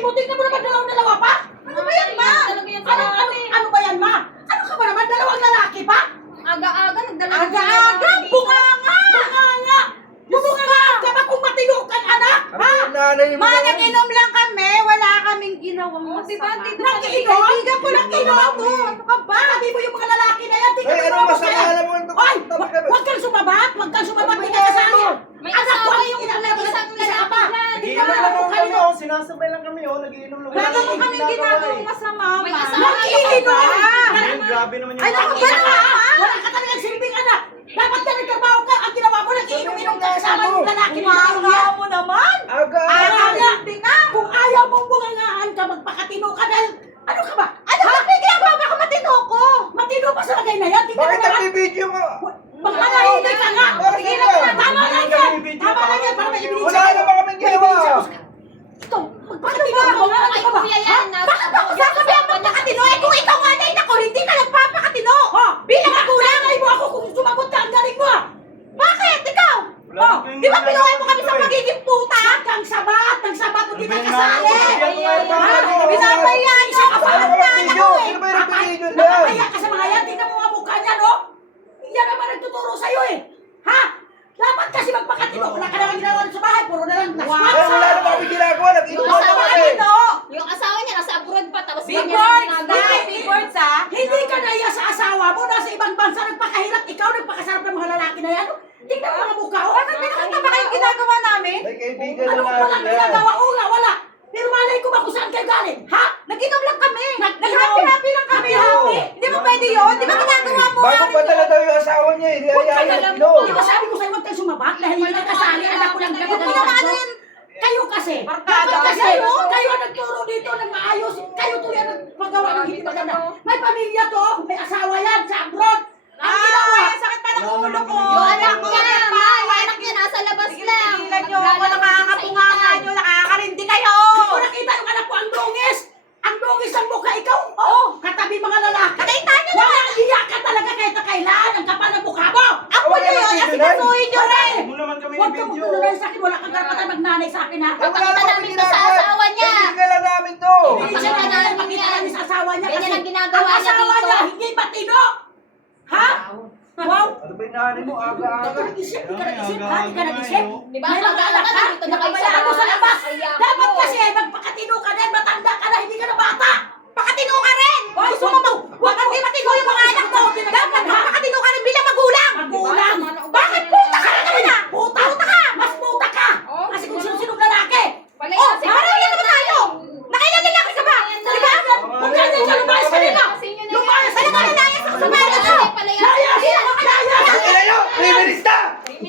mo, tingnan mo naman dalawa pa. Ano ba yan, ma? Ano ba yan, ma? Ano ka ba naman? Dalawang lalaki pa? Aga-aga, nagdala. Aga-aga, bunganga! Bunganga! Bunganga ka ba kung matino kang anak? Ha? Ma, nag-inom lang kami. Wala kaming ginawang masama. Nag-inom? Kaibigan ko lang inom to. Ano ka ba? Sabi mo yung mga lalaki na yan, tingnan Ay, mo ano naman masama? kaya. Alam mo, Hoy! Huwag kang sumabat! Huwag kang sumabat! Hindi ka kasali! May Anak ko, asawa yung inanap mo isang isa ka pa! lalaki Nagiinom lang naman kami, oh. Sinasabay lang kami, oh. Nagiinom lang. Wala naman kaming ginagawang masama, May ma. asawa Nag-iinom! Ay, grabe naman yung Ay, naku, mga- Wala ka! Wala ka talagang silbing anak! Dapat ka nagtrabaho ka! Ang ginawa mo, nag-iinom-inom ka kasama yung lalaki na Umaga mo naman. Aga! Aga! Hindi nga. Kung ayaw mong bungangaan ka, magpakatino ka dahil ano ka ba? Ano ba ginagawa ba ako matino ko? Matino pa sa lagay na yan? Tingnan mo Bakit naman! nagbibideo mo? Magpanahinay ka nga! Bakit Sige ka? na! Tama lang yan! Tama lang yan! Para may ibigay Wala naman kaming ginawa. Ito, magpakatino ka ba? Ano ka ba? Kuya yan, nasa Bakit ako sasabihan magpakatino? Eh kung ikaw nga na ko, hindi ka nagpapakatino. Bilang magulang. Nanay mo ako kung sumagot ka, ang galing mo ah! Bakit? Ikaw? Wala Oh, kaming di ba ginagawa pinuhay mo kami dito, sa eh. pagiging puta? Kang sabat! Ang sabat mo di ka Ano ba kasali! yung Binabayan niyo ako sa Ano ba mga yung video? Sino ba yung video dyan? Napapaya ka sa mga yan! Tingnan mo ang mukha niya, no? Yan naman nagtuturo sa'yo eh! Ha? Dapat kasi magpakatino! Wala ka naman ginagawa sa bahay! Puro na lang Ay, wala naman kami ginagawa. Nag-inom Yung lang asawa kami. Ano? Yung asawa niya nasa abroad pa, tapos Big ganyan words, ang dahil ginagawa. big words ha? Hindi ka naiya sa asawa mo! Nasa ibang bansa nagpakahirap! Ikaw nagpakasarap ng mga lalaki na yan! Tingnan mo ang mukha! Oh! Bakit may nakita ba kayong ginagawa namin? May kaibigan Ano na kung namin walang yan. ginagawa? Oo nga, wala! Pero malay ko ba kung saan kayo galing? Ha? Nag-inom lang kami. Nag-inom. Nag-happy-happy lang kami. Happy-happy. Hindi mo pwede yun. Di ba ginagawa mo? Bago pa dala daw yung asawa niya, hindi Huwag ka ayaw na lang! no. Di ba sabi ko sa'yo huwag kayong sumabak dahil hindi ka kasali, anak ko lang Huwag mo naman ano yan. Kayo kasi, Barkada dapat kasi, kayo. kayo ang nagturo dito ng maayos, kayo tuloy ang nagpagawa ng hindi maganda. May pamilya to, may asawa yan sa abroad. Ang ginawa, Ay, sakit pa ng ulo ko. Yung anak niya, ma, yung anak niya nasa labas lang. Tigilan nyo ako. Nakakabunganga nyo. Nakakarindi kayo. hindi ko nakita yung anak ko ang dungis. Ang dungis ang mukha, ikaw, oh, katabi mga lalaki. Nakita nyo Wala, iyak ka talaga kahit na kailan, ang kapal ng mukha mo. Ako na yun. Asikasuhin nyo rin. Huwag mo naman kami Huwag ka video. magtulunay sa akin, wala kang karapatan magnanay sa akin ha. Ay, wala Pakita naman namin kami to sa ginagawa. asawa niya. Kaibigan lang namin to. Hindi siya Pakita namin namin makita yan. namin sa asawa niya Ganyan kasi ang ginagawa ang niya asawa dito. niya hindi matino. Ha? Wow! Ano ba yung nanay mo? Aga-aga. Di ka nag-isip, di ka nag-isip, ha? Di ka nag-isip? Di ba? May mga Aga-aga anak ka, ka? dito na kayo sa Pinabayaan mo sa bahay. labas!